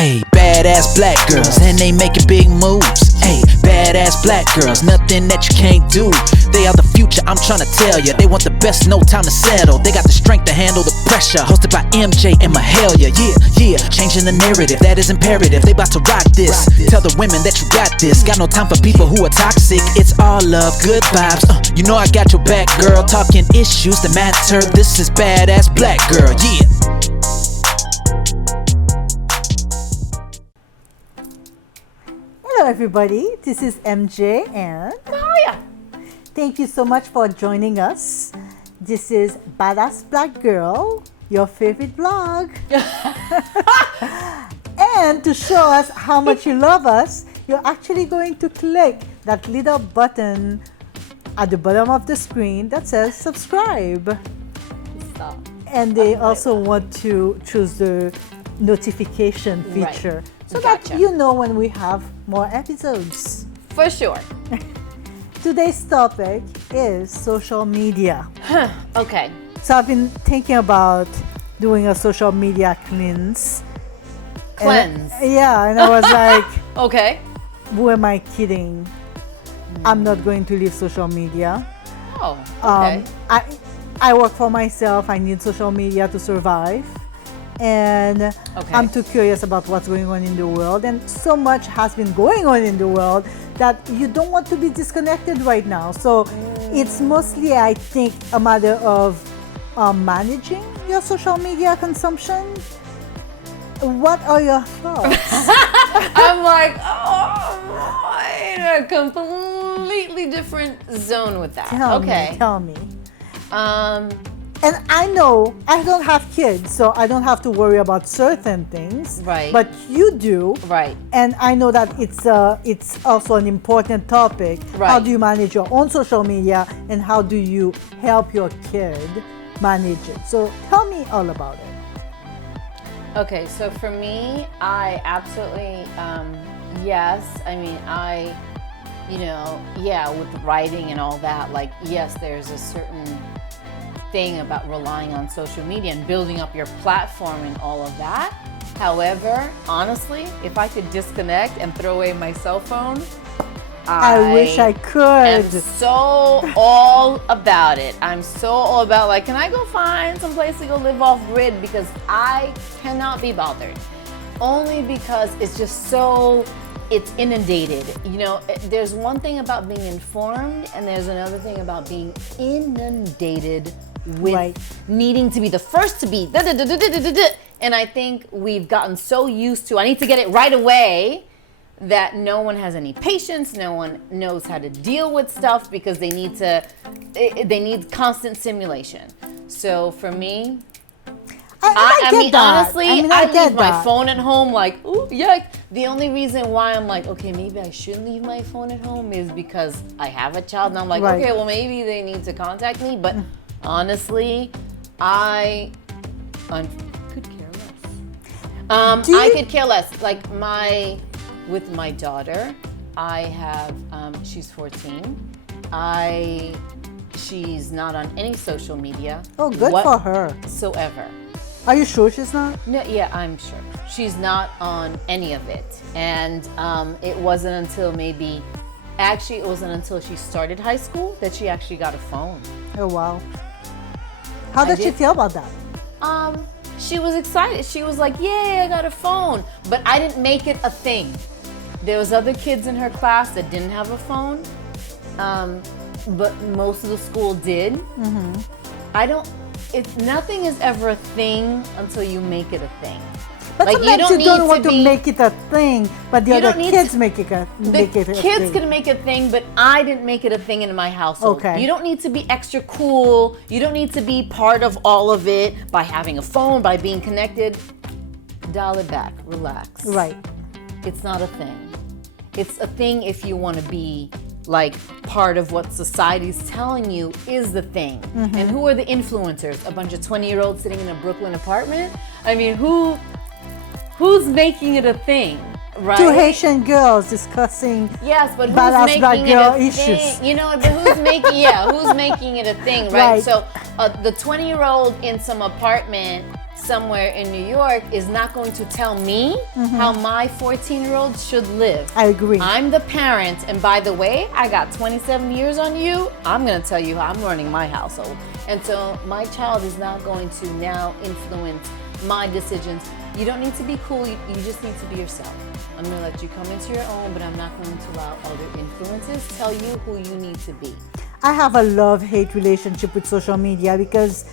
Ayy, badass black girls, and they making big moves. Ayy, badass black girls, nothing that you can't do. They are the future, I'm tryna tell ya. They want the best, no time to settle. They got the strength to handle the pressure. Hosted by MJ and Mahalia. Yeah, changing the narrative, that is imperative. They about to rock this. Tell the women that you got this. Got no time for people who are toxic. It's all love, good vibes. You know I got your back, girl. Talking issues that matter. This is badass black girl, yeah. Hello everybody, this is MJ and Mahalia. Thank you so much for joining us. This is Badass Black Girl, your favorite vlog. And to show us how much you love us, you're actually going to click that little button at the bottom of the screen that says subscribe. Stop. And they also want to choose the notification feature. Right. So Gotcha. that you know when we have more episodes. For sure. Today's topic is social media. Okay. So I've been thinking about doing a social media cleanse. Cleanse. And I was like, Okay. who am I kidding? I'm not going to leave social media. Oh, okay. I work for myself. I need social media to survive. And Okay. I'm too curious about what's going on in the world. And so much has been going on in the world that you don't want to be disconnected right now. So it's mostly, I think, a matter of managing your social media consumption. What are your thoughts? I'm like, oh, I'm in a completely different zone with that. Tell me. And I know I don't have kids, so I don't have to worry about certain things. Right. But you do. Right. And I know that it's also an important topic. Right. How do you manage your own social media, and how do you help your kid manage it? So tell me all about it. Okay, so for me, I absolutely, yes. I mean, with writing and all that, like, yes, there's a certain thing about relying on social media and building up your platform and all of that. However, honestly, if I could disconnect and throw away my cell phone, I wish I could. I'm so all about it. I'm so all about, like, can I go find some place to go live off grid, because I cannot be bothered. Only because it's just so, it's inundated. You know, there's one thing about being informed, and there's another thing about being inundated with needing to be the first to be and I think we've gotten so used to, I need to get it right away, that no one has any patience, no one knows how to deal with stuff, because they need constant stimulation. So for me, I mean, honestly, I leave my phone at home, like, ooh, yuck. The only reason why I'm like, okay, maybe I shouldn't leave my phone at home is because I have a child, and I'm like, okay, well, maybe they need to contact me, but honestly, I could care less. I could care less. Like, with my daughter, I have, she's 14. She's not on any social media. Oh, good for her. Whatsoever. Are you sure she's not? No, yeah, I'm sure. She's not on any of it. And it wasn't until she started high school that she actually got a phone. Oh, wow. How did she feel about that? She was excited. She was like, yay, I got a phone. But I didn't make it a thing. There was other kids in her class that didn't have a phone. But most of the school did. Mm-hmm. Nothing is ever a thing until you make it a thing. But like, sometimes you don't want to make it a thing, but the other kids make it a thing. The kids can make it a thing, but I didn't make it a thing in my household. Okay. You don't need to be extra cool. You don't need to be part of all of it by having a phone, by being connected. Dial it back. Relax. Right. It's not a thing. It's a thing if you want to be like part of what society's telling you is the thing. Mm-hmm. And who are the influencers? A bunch of 20-year-olds sitting in a Brooklyn apartment? I mean, who's making it a thing, right? Two Haitian girls discussing yes, but who's making it a issues. thing? You know, but who's making it a thing, right? So the 20-year-old in some apartment somewhere in New York is not going to tell me how my 14-year-old should live. I agree. I'm the parent, and by the way, I got 27 years on you. I'm going to tell you how I'm running my household. And so my child is not going to now influence my decisions. You don't need to be cool, you just need to be yourself. I'm going to let you come into your own, but I'm not going to allow other influences tell you who you need to be. I have a love-hate relationship with social media because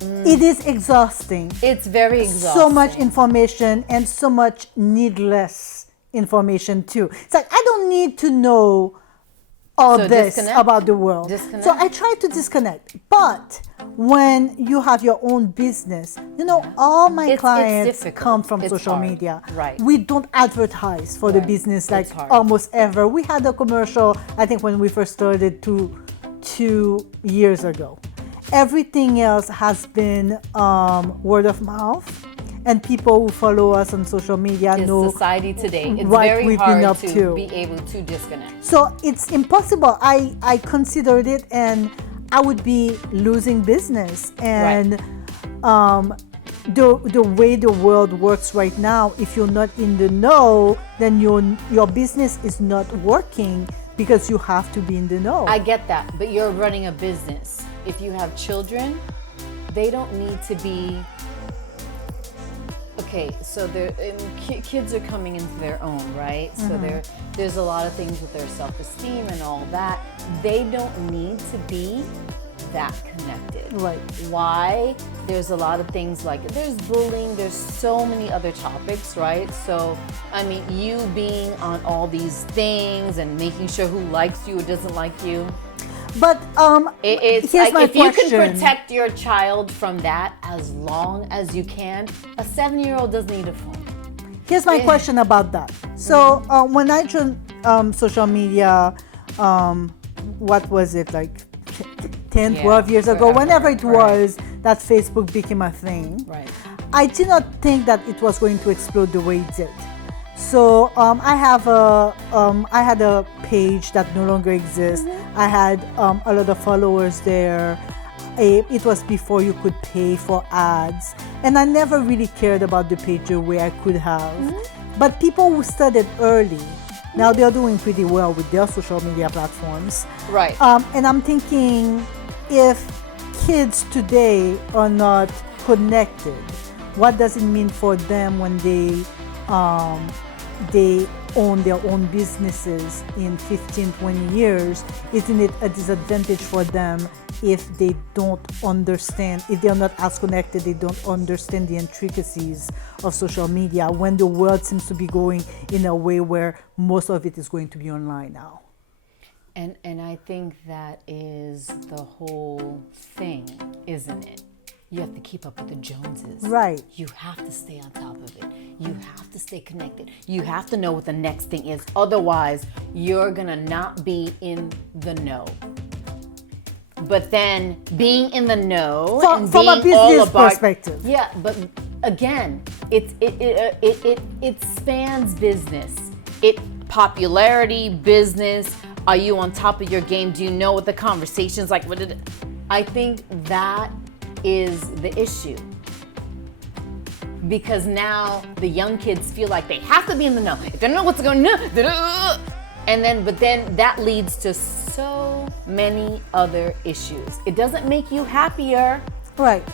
it is exhausting. It's very exhausting. So much information and so much needless information too. It's like I don't need to know all this disconnect. about the world. Disconnect. So I try to disconnect. But when you have your own business, all my clients difficult. come from It's social hard. media. Right. We don't advertise for the Right. business like It's hard. almost ever. We had a commercial, I think when we first started 2 years ago. Everything else has been word of mouth, and people who follow us on social media Is know society today. It's what very we've been hard up to to. be able to disconnect. So it's impossible. I considered it, and I would be losing business. And the way the world works right now, if you're not in the know, then your business is not working because you have to be in the know. I get that, but you're running a business. If you have children, they don't need to be. Okay, so kids are coming into their own, right? So there's a lot of things with their self-esteem and all that. They don't need to be that connected. Right. Why? There's a lot of things like there's bullying, there's so many other topics, right? So, I mean, you being on all these things and making sure who likes you or doesn't like you. But It's here's like my if you question. can protect your child from that as long as you can, a 7-year-old doesn't need a phone. Here's my question about that. So when I joined social media, what was it, like 10, 12 years ago, forever, whenever it right. was that Facebook became a thing, Right. I did not think that it was going to explode the way it did. So I had a page that no longer exists. I had a lot of followers there. It was before you could pay for ads, and I never really cared about the page the way I could have. But people who started early, now they're doing pretty well with their social media platforms. Right. And I'm thinking, if kids today are not connected, what does it mean for them when they own their own businesses in 15, 20 years? Isn't it a disadvantage for them if they don't understand, if they're not as connected, they don't understand the intricacies of social media when the world seems to be going in a way where most of it is going to be online now? And I think that is the whole thing, isn't it? You have to keep up with the Joneses. Right. You have to stay on top of it. You have to stay connected. You have to know what the next thing is. Otherwise, you're going to not be in the know. But then being in the know and From a being all business about, perspective. Yeah, but again, it spans business. Popularity, business. Are you on top of your game? Do you know what the conversation's like? I think that is the issue, because now the young kids feel like they have to be in the know. If they don't know what's going on, but then that leads to so many other issues. It doesn't make you happier. Right.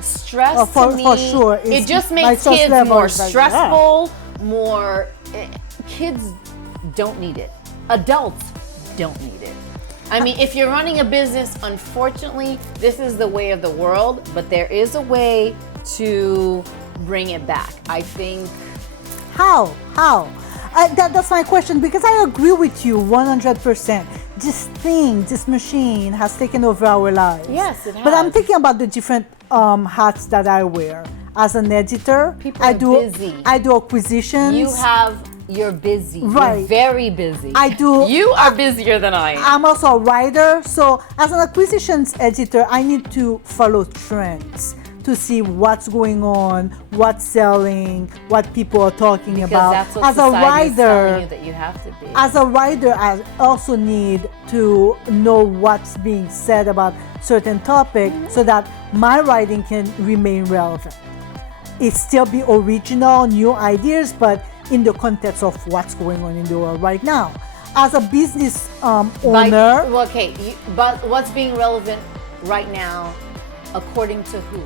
Stress for to me, sure. It just My makes stress kids level more is like, stressful, kids don't need it. Adults don't need it. I mean, if you're running a business, unfortunately, this is the way of the world, but there is a way to bring it back. I think. How? That's my question, because I agree with you 100%. This machine has taken over our lives. Yes, it has. But I'm thinking about the different hats that I wear. As an editor, People are busy. I do acquisitions. You're busy. Right. You're very busy. I do. You are busier than I am. I'm also a writer, so as an acquisitions editor, I need to follow trends to see what's going on, what's selling, what people are talking Because about. that's what As a society is telling writer, you that you have to be. as a writer, I also need to know what's being said about certain topic so that my writing can remain relevant. It still be original, new ideas, but in the context of what's going on in the world right now. As a business owner, But what's being relevant right now, according to who?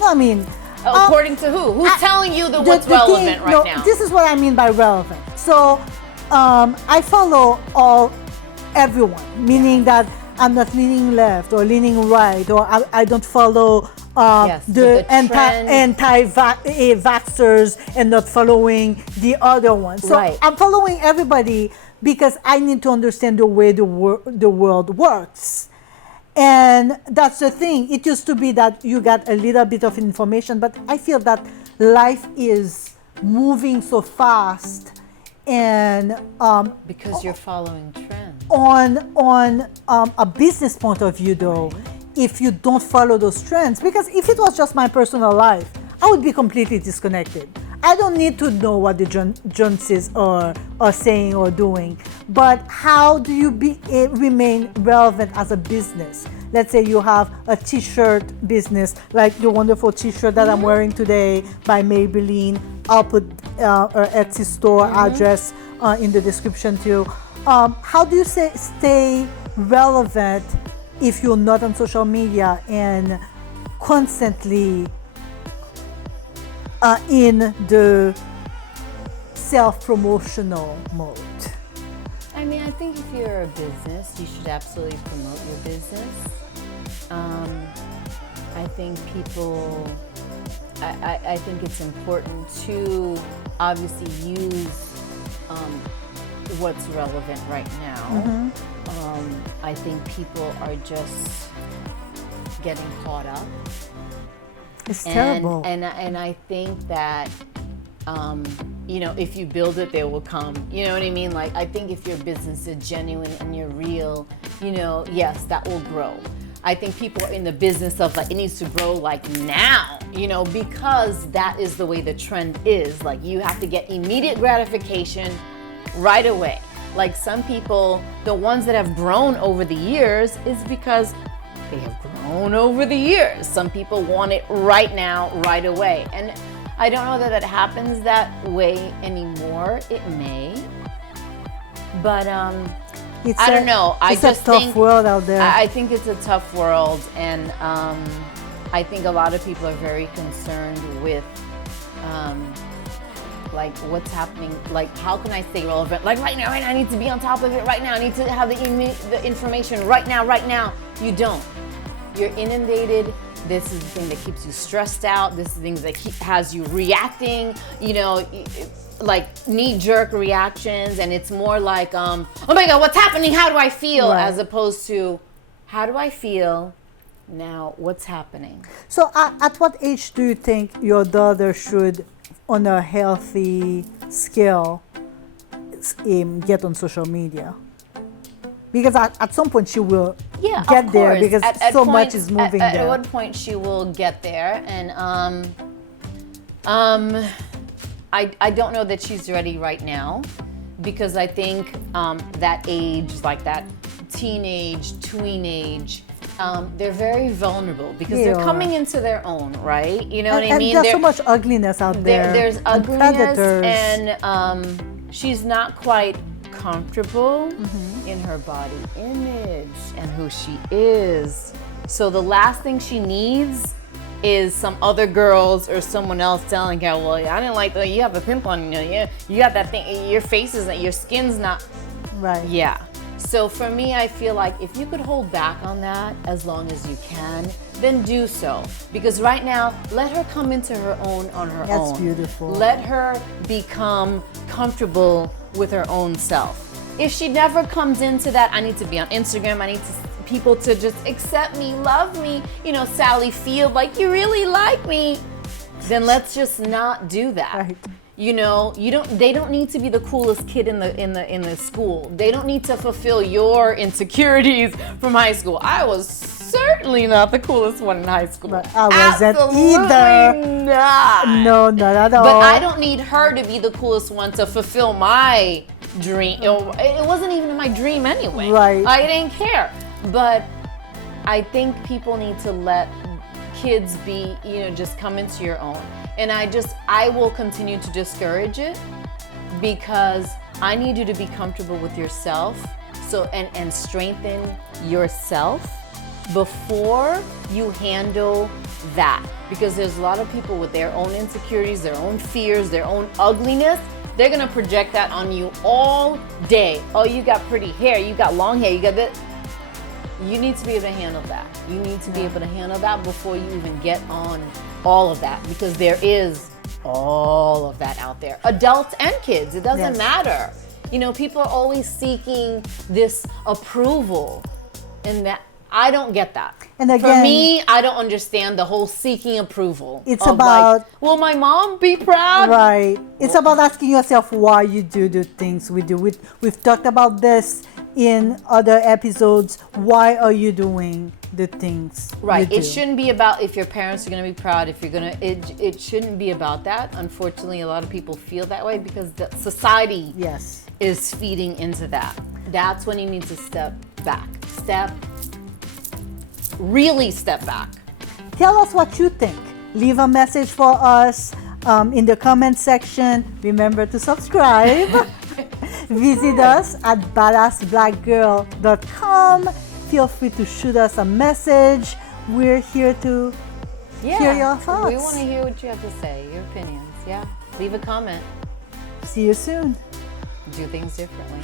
I mean, According to who? Who's telling you that what's relevant right now? This is what I mean by relevant. So I follow everyone, meaning that I'm not leaning left or leaning right, or I don't follow the anti-vaxxers and not following the other ones. So Right. I'm following everybody because I need to understand the way the world works. And that's the thing. It used to be that you got a little bit of information, but I feel that life is moving so fast, and Because you're following trends. on a business point of view, though, if you don't follow those trends, because if it was just my personal life, I would be completely disconnected. I don't need to know what the Joneses are saying or doing. But how do you remain relevant as a business? Let's say you have a t-shirt business, like the wonderful t-shirt that I'm wearing today by Maybelline. I'll put her Etsy store address in the description too. How do you stay relevant if you're not on social media and constantly in the self-promotional mode? I mean, I think if you're a business, you should absolutely promote your business. I think I think it's important to obviously use what's relevant right now. I think people are just getting caught up. It's terrible. And I think that, if you build it, they will come. You know what I mean? Like, I think if your business is genuine and you're real, yes, that will grow. I think people are in the business of like, it needs to grow like now, because that is the way the trend is. Like, you have to get immediate gratification right away. Like, some people, the ones that have grown over the years is because they have grown over the years. Some people want it right now, right away. And I don't know that it happens that way anymore. It may. But I don't know. It's a tough world out there. I think it's a tough world. And I think a lot of people are very concerned with like what's happening, like how can I stay relevant? Like right now, I need to be on top of it right now. I need to have the information right now. You don't. You're inundated. This is the thing that keeps you stressed out. This is the thing that has you reacting, like knee-jerk reactions. And it's more like, oh my God, what's happening? How do I feel? Right. As opposed to, how do I feel? Now, what's happening? So at what age do you think your daughter should, on a healthy scale, get on social media? Because at some point she will get there, because so much is moving there. At one point she will get there, and I don't know that she's ready right now, because I think that age, like that teenage, tweenage, they're very vulnerable because they're coming into their own, right? You know what I mean? And there's so much ugliness out there. There's ugliness, predators. and she's not quite comfortable in her body image and who she is. So the last thing she needs is some other girls or someone else telling her, well, I didn't like the way you have a pimple on you. Yeah, you got that thing. Your face is not, your skin's not. Right. Yeah. So for me, I feel like if you could hold back on that as long as you can, then do so. Because right now, let her come into her own on her own. That's beautiful. Let her become comfortable with her own self. If she never comes into that, I need to be on Instagram, I need people to just accept me, love me, Sally Field, like you really like me, then let's just not do that. Right. They don't need to be the coolest kid in the school. They don't need to fulfill your insecurities from high school. I was certainly not the coolest one in high school. But I wasn't Absolutely either. not. No, not at all. But I don't need her to be the coolest one to fulfill my dream. It wasn't even my dream anyway. Right. I didn't care. But I think people need to let kids be, just come into your own. And I will continue to discourage it because I need you to be comfortable with yourself. So, and strengthen yourself before you handle that. Because there's a lot of people with their own insecurities, their own fears, their own ugliness. They're gonna project that on you all day. Oh, you got pretty hair, you got long hair, you got this. You need to be able to handle that. You need to be able to handle that before you even get on all of that. Because there is all of that out there. Adults and kids, it doesn't matter. People are always seeking this approval, and that I don't get that. And again, for me, I don't understand the whole seeking approval. It's about, will my mom be proud? Right. It's about asking yourself why you do the things we do. We've talked about this in other episodes. Why are you doing the things right? you It do? shouldn't be about if your parents are going to be proud. If you're going to, it shouldn't be about that. Unfortunately, a lot of people feel that way because the society is feeding into that. That's when you need to step back. Really step back. Tell us what you think. Leave a message for us in the comment section. Remember to subscribe. Visit us at badassblackgirl.com. Feel free to shoot us a message. We're here to hear your thoughts. We want to hear what you have to say, your opinions. Yeah. Leave a comment. See you soon. Do things differently.